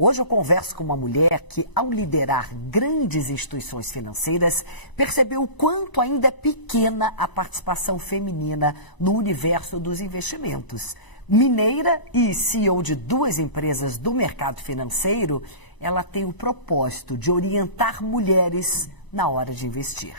Hoje eu converso com uma mulher que, ao liderar grandes instituições financeiras, percebeu o quanto ainda é pequena a participação feminina no universo dos investimentos. Mineira e CEO de 2 empresas do mercado financeiro, ela tem o propósito de orientar mulheres na hora de investir.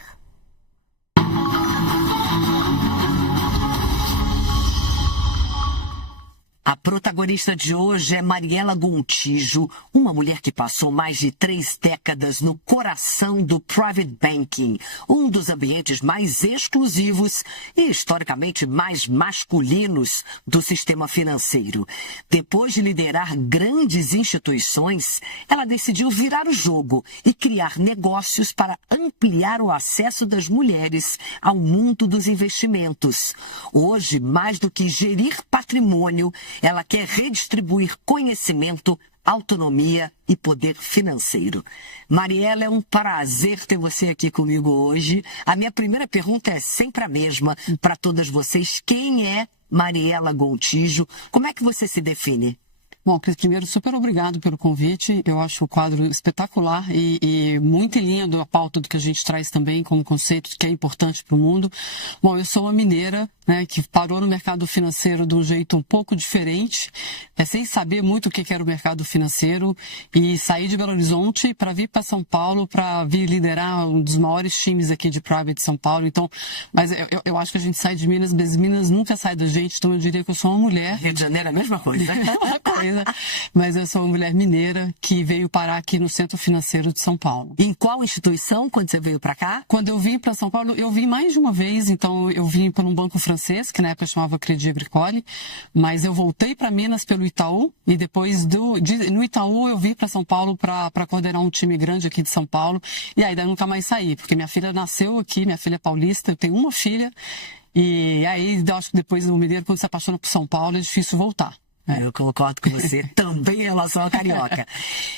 A protagonista de hoje é Mariela Gontijo, uma mulher que passou mais de 3 décadas no coração do private banking, um dos ambientes mais exclusivos e historicamente mais masculinos do sistema financeiro. Depois de liderar grandes instituições, ela decidiu virar o jogo e criar negócios para ampliar o acesso das mulheres ao mundo dos investimentos. Hoje, mais do que gerir patrimônio, ela quer redistribuir conhecimento, autonomia e poder financeiro. Mariela, é um prazer ter você aqui comigo hoje. A minha primeira pergunta é sempre a mesma para todas vocês. Quem é Mariela Gontijo? Como é que você se define? Bom, Cris, primeiro, super obrigado pelo convite. Eu acho o quadro espetacular e muito em linha da pauta do que a gente traz também como conceito que é importante para o mundo. Bom, eu sou uma mineira, né, que parou no mercado financeiro de um jeito um pouco diferente, sem saber muito o que era o mercado financeiro, e saí de Belo Horizonte para vir para São Paulo, para vir liderar um dos maiores times aqui de private de São Paulo. Então, mas eu acho que a gente sai de Minas, mas Minas nunca sai da gente, então eu diria que eu sou uma mulher. Rio de Janeiro é a mesma coisa. Mas eu sou uma mulher mineira que veio parar aqui no Centro Financeiro de São Paulo. Em qual instituição quando você veio para cá? Quando eu vim para São Paulo, eu vim mais de uma vez. Então eu vim para um banco francês, que na época chamava Crédit Agricole, mas eu voltei para Minas pelo Itaú, e depois no Itaú eu vim para São Paulo para coordenar um time grande aqui de São Paulo, e aí daí nunca mais saí, porque minha filha nasceu aqui, minha filha é paulista, eu tenho uma filha, e aí eu acho que depois no mineiro, quando se apaixona por São Paulo, é difícil voltar. Eu concordo com você também em relação à carioca.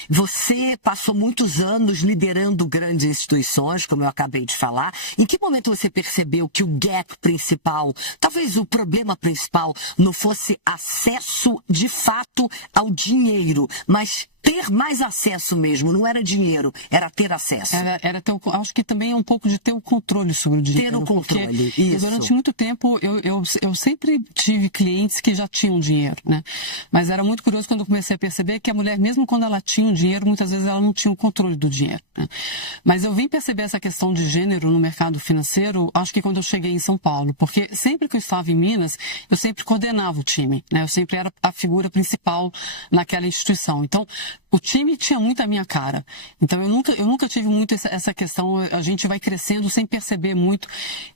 Você passou muitos anos liderando grandes instituições, como eu acabei de falar. Em que momento você percebeu que o gap principal, talvez o problema principal, não fosse acesso de fato ao dinheiro, mas ter mais acesso mesmo, não era dinheiro, era ter acesso. Era ter, acho que também é um pouco de ter o controle sobre o dinheiro. Ter o controle, isso. Durante muito tempo, eu sempre tive clientes que já tinham dinheiro, né? Mas era muito curioso quando eu comecei a perceber que a mulher, mesmo quando ela tinha o dinheiro, muitas vezes ela não tinha o controle do dinheiro, né? Mas eu vim perceber essa questão de gênero no mercado financeiro, acho que quando eu cheguei em São Paulo, porque sempre que eu estava em Minas, eu sempre coordenava o time, né? Eu sempre era a figura principal naquela instituição. Então, o time tinha muito a minha cara. Então, eu nunca tive muito essa questão, a gente vai crescendo sem perceber muito.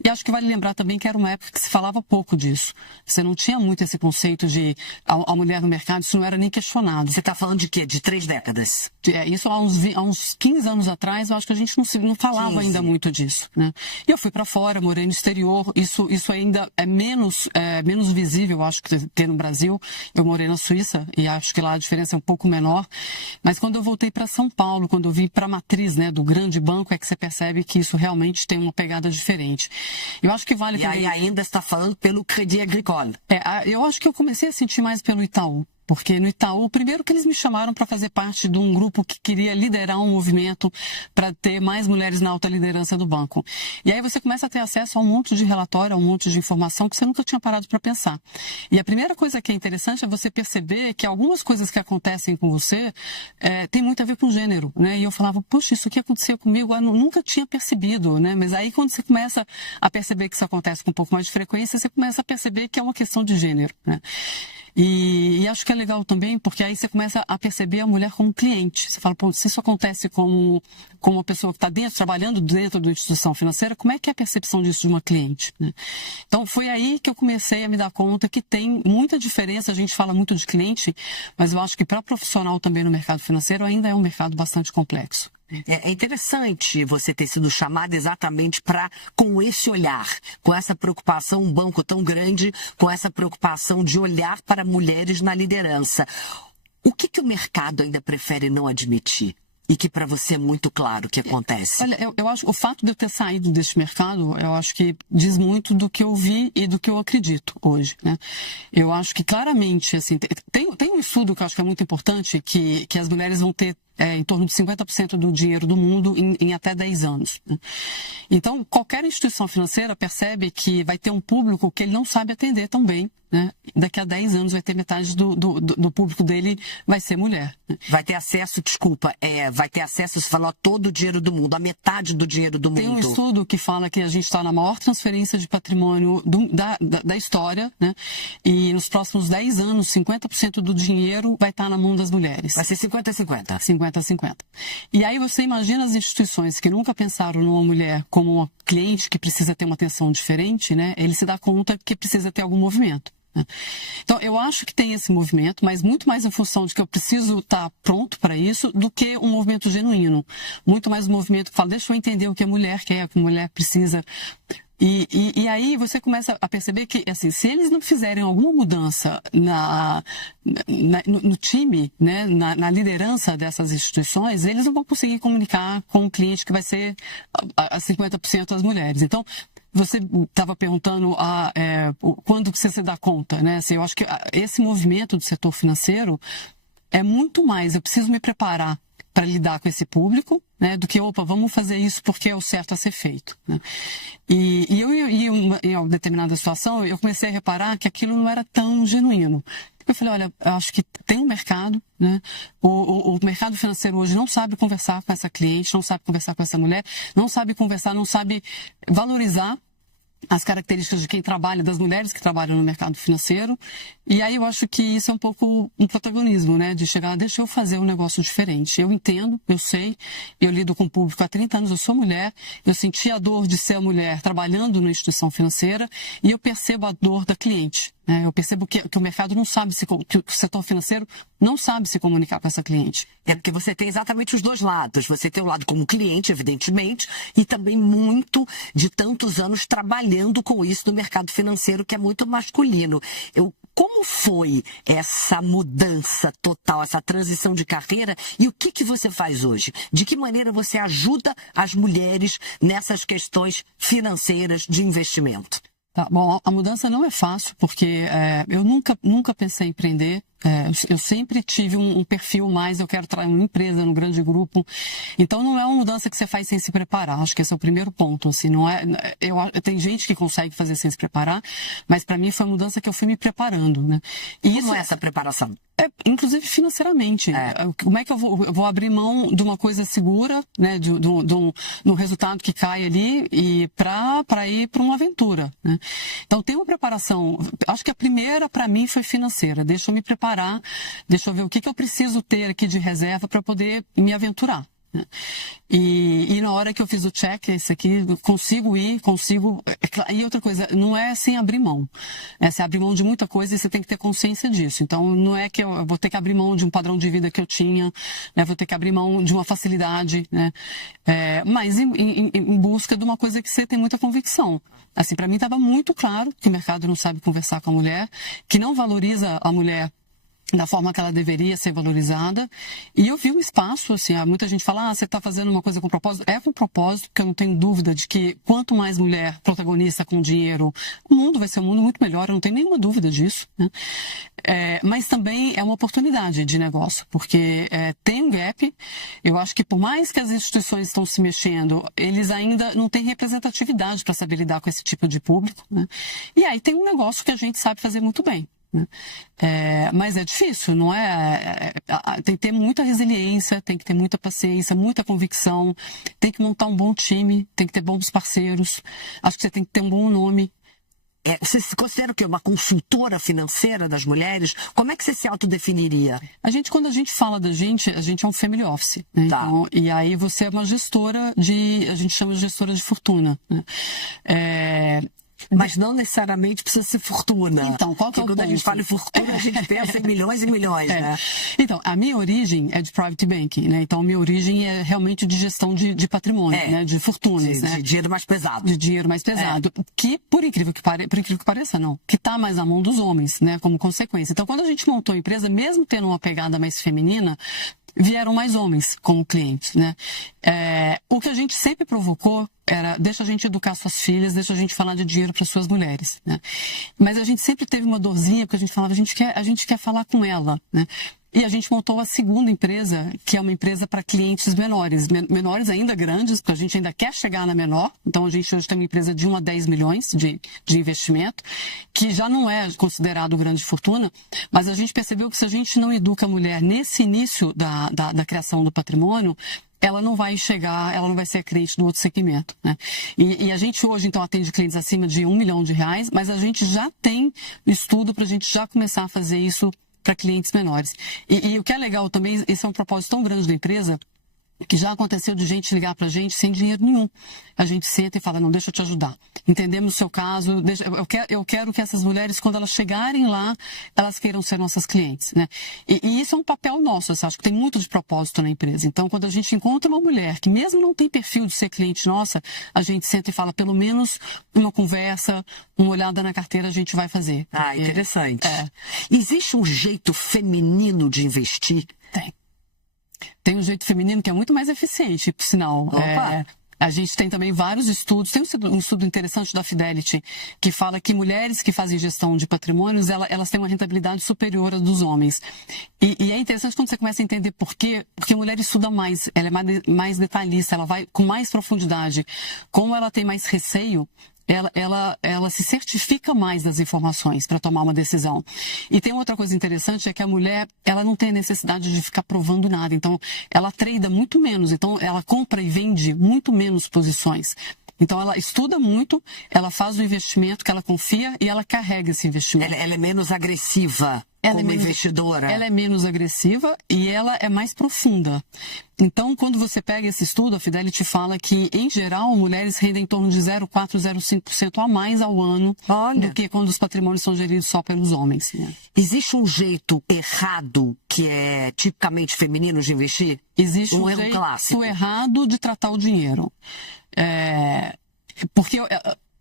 E acho que vale lembrar também que era uma época que se falava pouco disso. Você não tinha muito esse conceito de a mulher no mercado, isso não era nem questionado. Você está falando de quê? De 3 décadas? Isso há uns 15 anos atrás, eu acho que a gente não falava ainda muito disso, né? E eu fui para fora, morei no exterior, isso ainda é menos visível, eu acho, que ter no Brasil. Eu morei na Suíça e acho que lá a diferença é um pouco menor. Mas quando eu voltei para São Paulo, quando eu vim para a matriz, né, do grande banco, é que você percebe que isso realmente tem uma pegada diferente. Eu acho que vale... E aí ainda está falando pelo Crédit Agricole. Eu acho que eu comecei a sentir mais pelo Itaú. Porque no Itaú, primeiro que eles me chamaram para fazer parte de um grupo que queria liderar um movimento para ter mais mulheres na alta liderança do banco. E aí você começa a ter acesso a um monte de relatório, a um monte de informação que você nunca tinha parado para pensar. E a primeira coisa que é interessante é você perceber que algumas coisas que acontecem com você tem muito a ver com gênero, né? E eu falava, poxa, isso aqui aconteceu comigo, eu nunca tinha percebido, né? Mas aí quando você começa a perceber que isso acontece com um pouco mais de frequência, você começa a perceber que é uma questão de gênero, né? E acho que é legal também, porque aí você começa a perceber a mulher como cliente. Você fala, pô, se isso acontece como uma pessoa que está trabalhando dentro da instituição financeira, como é que é a percepção disso de uma cliente, né? Então, foi aí que eu comecei a me dar conta que tem muita diferença. A gente fala muito de cliente, mas eu acho que para profissional também no mercado financeiro ainda é um mercado bastante complexo. É interessante você ter sido chamada exatamente com esse olhar, com essa preocupação, um banco tão grande, com essa preocupação de olhar para mulheres na liderança. O que o mercado ainda prefere não admitir? E que para você é muito claro o que acontece. Olha, eu acho o fato de eu ter saído deste mercado, eu acho que diz muito do que eu vi e do que eu acredito hoje, né? Eu acho que claramente, assim, tem um estudo que eu acho que é muito importante, que as mulheres vão ter em torno de 50% do dinheiro do mundo em até 10 anos. Né? Então, qualquer instituição financeira percebe que vai ter um público que ele não sabe atender tão bem. Né? Daqui a 10 anos vai ter metade do público dele vai ser mulher. Né? Vai ter acesso, vai ter acesso, você falou, a todo o dinheiro do mundo, a metade do dinheiro do mundo. Tem um estudo que fala que a gente está na maior transferência de patrimônio da história, né? E nos próximos 10 anos, 50% do dinheiro vai estar na mão das mulheres. Vai ser 50-50. 50-50. E aí você imagina as instituições que nunca pensaram numa mulher como uma cliente que precisa ter uma atenção diferente, né? Ele se dá conta que precisa ter algum movimento. Então, eu acho que tem esse movimento, mas muito mais em função de que eu preciso estar pronto para isso do que um movimento genuíno. Muito mais um movimento que fala, deixa eu entender o que a mulher quer, o que a mulher precisa. E aí você começa a perceber que, assim, se eles não fizerem alguma mudança no time, né, na liderança dessas instituições, eles não vão conseguir comunicar com o cliente que vai ser a 50% das mulheres. Então, você estava perguntando quando que você se dá conta, né? Assim, eu acho que esse movimento do setor financeiro é muito mais, eu preciso me preparar para lidar com esse público, né, do que, vamos fazer isso porque é o certo a ser feito. Né? E em uma determinada situação, eu comecei a reparar que aquilo não era tão genuíno. Eu falei, olha, eu acho que tem um mercado, né? O mercado financeiro hoje não sabe conversar com essa cliente, não sabe conversar com essa mulher, não sabe conversar, não sabe valorizar as características de quem trabalha, das mulheres que trabalham no mercado financeiro. E aí eu acho que isso é um pouco um protagonismo, né? De chegar, deixa eu fazer um negócio diferente. Eu entendo, eu sei, eu lido com o público há 30 anos, eu sou mulher, eu senti a dor de ser mulher trabalhando na instituição financeira e eu percebo a dor da cliente. Eu percebo que o mercado não sabe que o setor financeiro não sabe se comunicar com essa cliente. É porque você tem exatamente os dois lados. Você tem o lado como cliente, evidentemente, e também muito de tantos anos trabalhando com isso no mercado financeiro, que é muito masculino. Como foi essa mudança total, essa transição de carreira e o que você faz hoje? De que maneira você ajuda as mulheres nessas questões financeiras de investimento? Tá, bom, a mudança não é fácil, porque eu nunca pensei em empreender. Eu sempre tive um perfil mais, eu quero trabalhar numa empresa, num grande grupo. Então, não é uma mudança que você faz sem se preparar. Acho que esse é o primeiro ponto. Assim, não é, tem gente que consegue fazer sem se preparar, mas para mim foi uma mudança que eu fui me preparando. Né? E isso é essa preparação? Inclusive financeiramente. Como é que eu vou abrir mão de uma coisa segura, né, de um resultado que cai ali, e para ir para uma aventura. Né? Então, tem uma preparação. Acho que a primeira, para mim, foi financeira. Deixa eu me preparar, deixa eu ver o que eu preciso ter aqui de reserva para poder me aventurar. E na hora que eu fiz o check, esse aqui, consigo. E outra coisa, não é sem abrir mão. Você abre mão de muita coisa e você tem que ter consciência disso. Então, não é que eu vou ter que abrir mão de um padrão de vida que eu tinha, né? Vou ter que abrir mão de uma facilidade, né? Mas em busca de uma coisa que você tem muita convicção. Assim, para mim estava muito claro que o mercado não sabe conversar com a mulher, que não valoriza a mulher da forma que ela deveria ser valorizada. E eu vi um espaço, assim, muita gente fala, você está fazendo uma coisa com propósito. É com propósito, porque eu não tenho dúvida de que quanto mais mulher protagonista com dinheiro, o mundo vai ser um mundo muito melhor, eu não tenho nenhuma dúvida disso. Né? Mas também é uma oportunidade de negócio, porque tem um gap. Eu acho que por mais que as instituições estão se mexendo, eles ainda não têm representatividade para saber lidar com esse tipo de público. Né? E aí tem um negócio que a gente sabe fazer muito bem. Mas é difícil, não é? Tem que ter muita resiliência, tem que ter muita paciência, muita convicção, tem que montar um bom time, tem que ter bons parceiros, acho que você tem que ter um bom nome. Você se considera o quê? Uma consultora financeira das mulheres? Como é que você se autodefiniria? Quando a gente fala da gente, a gente é um family office. Né? Tá. Então, e aí você é uma gestora a gente chama de gestora de fortuna. Né? Mas não necessariamente precisa ser fortuna. Então, qual que é o quando ponto? a gente fala em fortuna, a gente pensa em milhões e milhões, né? Então, a minha origem é de private banking, né? Então, a minha origem é realmente de gestão de patrimônio, né? De fortunas, né? De dinheiro mais pesado. De dinheiro mais pesado. Que, por incrível que pareça, não. Que está mais na mão dos homens, né? Como consequência. Então, quando a gente montou a empresa, mesmo tendo uma pegada mais feminina, vieram mais homens como clientes, né? O que a gente sempre provocou era, deixa a gente educar suas filhas, deixa a gente falar de dinheiro para suas mulheres, né? Mas a gente sempre teve uma dorzinha, porque a gente falava, a gente quer falar com ela, né? E a gente montou a segunda empresa, que é uma empresa para clientes menores. Menores ainda grandes, porque a gente ainda quer chegar na menor. Então, a gente hoje tem uma empresa de 1 a 10 milhões de investimento, que já não é considerado grande fortuna, mas a gente percebeu que se a gente não educa a mulher nesse início da criação do patrimônio, ela não vai chegar, ela não vai ser cliente do outro segmento, né? E a gente hoje, então, atende clientes acima de R$1 milhão, mas a gente já tem estudo para a gente já começar a fazer isso para clientes menores. E o que é legal também, esse é um propósito tão grande da empresa, que já aconteceu de gente ligar para a gente sem dinheiro nenhum. A gente senta e fala, não, deixa eu te ajudar. Entendemos o seu caso, eu quero que essas mulheres, quando elas chegarem lá, elas queiram ser nossas clientes, né? E isso é um papel nosso, eu acho que tem muito de propósito na empresa. Então, quando a gente encontra uma mulher que mesmo não tem perfil de ser cliente nossa, a gente senta e fala, pelo menos uma conversa, uma olhada na carteira a gente vai fazer. Ah, interessante. Existe um jeito feminino de investir? Tem um jeito feminino que é muito mais eficiente, por sinal. A gente tem também vários estudos. Tem um estudo interessante da Fidelity que fala que mulheres que fazem gestão de patrimônios, elas têm uma rentabilidade superior à dos homens. E é interessante quando você começa a entender por quê. Porque a mulher estuda mais, ela é mais detalhista, ela vai com mais profundidade. Como ela tem mais receio, ela se certifica mais das informações para tomar uma decisão. E tem outra coisa interessante, é que a mulher, ela não tem necessidade de ficar provando nada. Então, ela trada muito menos. Então, ela compra e vende muito menos posições. Então, ela estuda muito, ela faz o investimento que ela confia e ela carrega esse investimento. Ela é menos agressiva como investidora. Ela é menos agressiva e ela é mais profunda. Então, quando você pega esse estudo, a Fidelity fala que, em geral, mulheres rendem em torno de 0,4%, 0,5% a mais ao ano do que quando os patrimônios são geridos só pelos homens. Né? Existe um jeito errado que é tipicamente feminino de investir? Existe um jeito clássico errado de tratar o dinheiro. Porque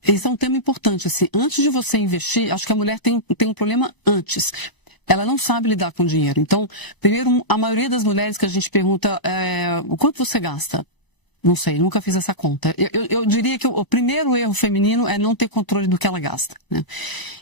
esse é um tema importante. Assim, antes de você investir, acho que a mulher tem um problema antes. Ela não sabe lidar com dinheiro. Então, primeiro, a maioria das mulheres que a gente pergunta o quanto você gasta? Não sei, nunca fiz essa conta. Eu diria que o primeiro erro feminino é não ter controle do que ela gasta, né?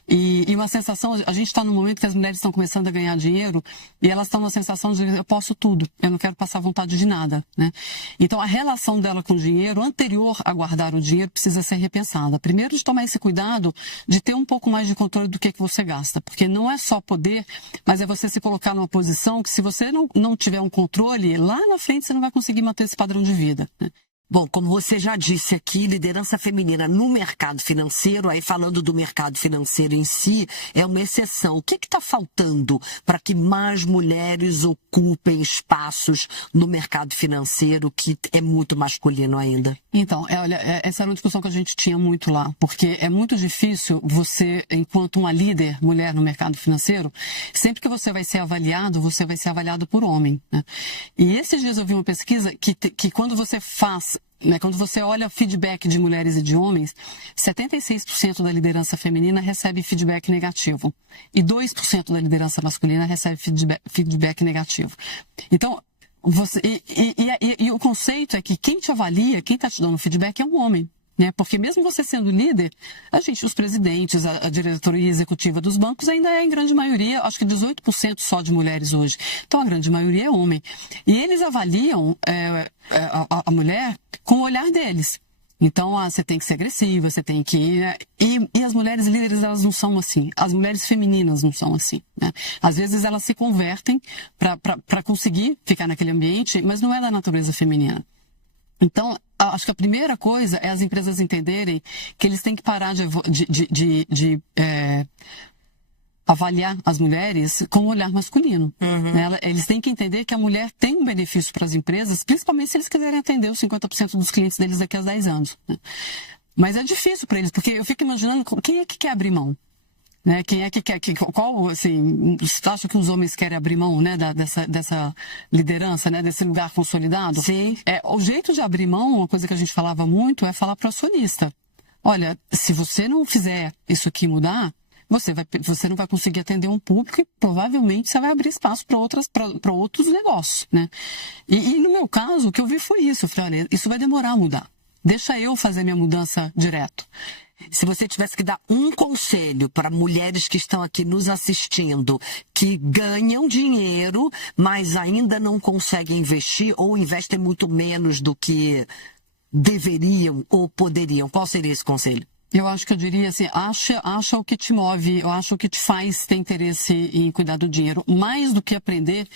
E uma sensação, a gente está num momento que as mulheres estão começando a ganhar dinheiro e elas estão numa sensação de eu posso tudo, eu não quero passar vontade de nada, né? Então a relação dela com o dinheiro, anterior a guardar o dinheiro, precisa ser repensada. Primeiro, de tomar esse cuidado de ter um pouco mais de controle do que você gasta, porque não é só poder, mas é você se colocar numa posição que, se você não tiver um controle, lá na frente você não vai conseguir manter esse padrão de vida, né? Bom, como você já disse aqui, liderança feminina no mercado financeiro, aí falando do mercado financeiro em si, é uma exceção. O que está faltando para que mais mulheres ocupem espaços no mercado financeiro, que é muito masculino ainda? Então, olha, essa era uma discussão que a gente tinha muito lá, porque é muito difícil você, enquanto uma líder mulher no mercado financeiro, sempre que você vai ser avaliado por homem, né? E esses dias eu vi uma pesquisa que quando você faz, né, quando você olha o feedback de mulheres e de homens, 76% da liderança feminina recebe feedback negativo e 2% da liderança masculina recebe feedback negativo. Então, o conceito é que quem te avalia, quem está te dando feedback é um homem, né? Porque mesmo você sendo líder, os presidentes, a diretoria executiva dos bancos ainda é em grande maioria, acho que 18% só de mulheres hoje. Então a grande maioria é homem. E eles avaliam a mulher com o olhar deles. Então, você tem que ser agressiva, você tem que... E as mulheres líderes, elas não são assim. As mulheres femininas não são assim, né? Às vezes elas se convertem para conseguir ficar naquele ambiente, mas não é da natureza feminina. Então, acho que a primeira coisa é as empresas entenderem que eles têm que parar de avaliar as mulheres com um olhar masculino. Uhum. Eles têm que entender que a mulher tem um benefício para as empresas, principalmente se eles quiserem atender os 50% dos clientes deles daqui a 10 anos. Né? Mas é difícil para eles, porque eu fico imaginando quem é que quer abrir mão. Né? Quem é que quer? Você acha que os homens querem abrir mão, né, dessa liderança, né, desse lugar consolidado? Sim. O jeito de abrir mão, uma coisa que a gente falava muito, é falar para o acionista: olha, se você não fizer isso aqui mudar, você não vai conseguir atender um público e provavelmente você vai abrir espaço para outros negócios, né? E no meu caso, o que eu vi foi isso. Eu falei, olha, isso vai demorar a mudar. Deixa eu fazer minha mudança direto. Se você tivesse que dar um conselho para mulheres que estão aqui nos assistindo, que ganham dinheiro, mas ainda não conseguem investir ou investem muito menos do que deveriam ou poderiam, qual seria esse conselho? Eu acho que eu diria assim, acha o que te move, eu acho o que te faz ter interesse em cuidar do dinheiro. Mais do que aprender,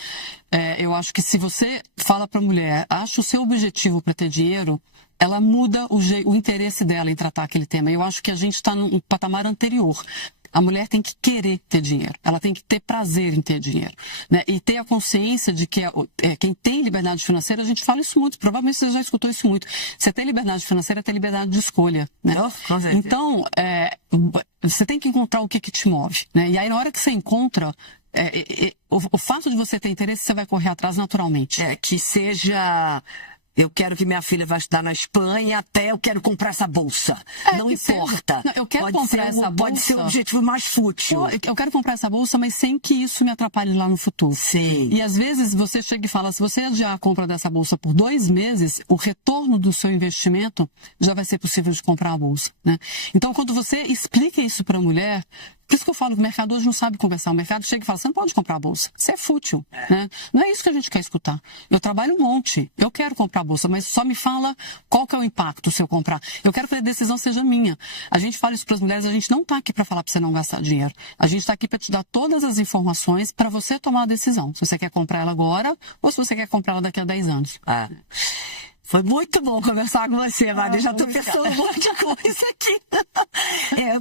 eu acho que se você fala para a mulher, acha o seu objetivo para ter dinheiro, ela muda o interesse dela em tratar aquele tema. Eu acho que a gente está num patamar anterior. A mulher tem que querer ter dinheiro, ela tem que ter prazer em ter dinheiro, né? E ter a consciência de que quem tem liberdade financeira, a gente fala isso muito, provavelmente você já escutou isso muito. Você tem liberdade financeira, tem liberdade de escolha, né? Então, você tem que encontrar o que te move, né? E aí, na hora que você encontra, o fato de você ter interesse, você vai correr atrás naturalmente. Que seja... Eu quero que minha filha vá estudar na Espanha, até eu quero comprar essa bolsa. Não importa. Não, eu quero comprar essa bolsa. Pode ser o objetivo mais fútil. Eu quero comprar essa bolsa, mas sem que isso me atrapalhe lá no futuro. Sim. E às vezes você chega e fala, se você adiar a compra dessa bolsa por 2 meses, o retorno do seu investimento já vai ser possível de comprar a bolsa, né? Então, quando você explica isso para a mulher, por isso que eu falo que o mercado hoje não sabe conversar. O mercado chega e fala, você não pode comprar a bolsa. Isso é fútil, né? Não é isso que a gente quer escutar. Eu trabalho um monte. Eu quero comprar a bolsa, mas só me fala qual que é o impacto se eu comprar. Eu quero que a decisão seja minha. A gente fala isso para as mulheres, a gente não está aqui para falar para você não gastar dinheiro. A gente está aqui para te dar todas as informações para você tomar a decisão. Se você quer comprar ela agora ou se você quer comprar ela daqui a 10 anos. Foi muito bom conversar com você, Maria. Já estou pensando um monte de coisa aqui.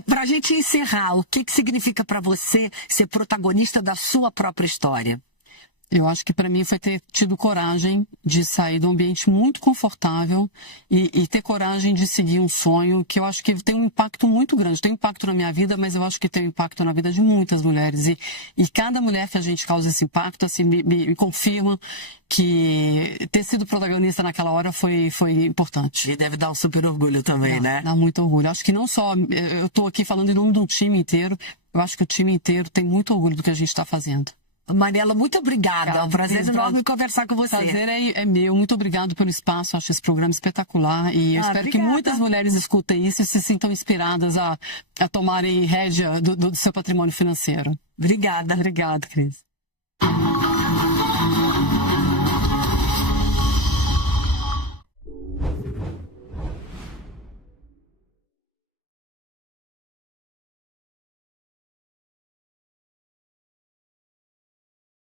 Para a gente encerrar, o que significa para você ser protagonista da sua própria história? Eu acho que para mim foi ter tido coragem de sair de um ambiente muito confortável e ter coragem de seguir um sonho que eu acho que tem um impacto muito grande. Tem impacto na minha vida, mas eu acho que tem um impacto na vida de muitas mulheres. E cada mulher que a gente causa esse impacto assim, me confirma que ter sido protagonista naquela hora foi importante. E deve dar um super orgulho também, né? Dá muito orgulho. Acho que não só eu estou aqui falando em nome de um time inteiro, eu acho que o time inteiro tem muito orgulho do que a gente está fazendo. Mariela, muito obrigada. É um prazer enorme conversar com você. O prazer é meu. Muito obrigado pelo espaço. Acho esse programa espetacular. E eu espero que muitas mulheres escutem isso e se sintam inspiradas a tomarem rédea do seu patrimônio financeiro. Obrigada. Obrigada, Cris.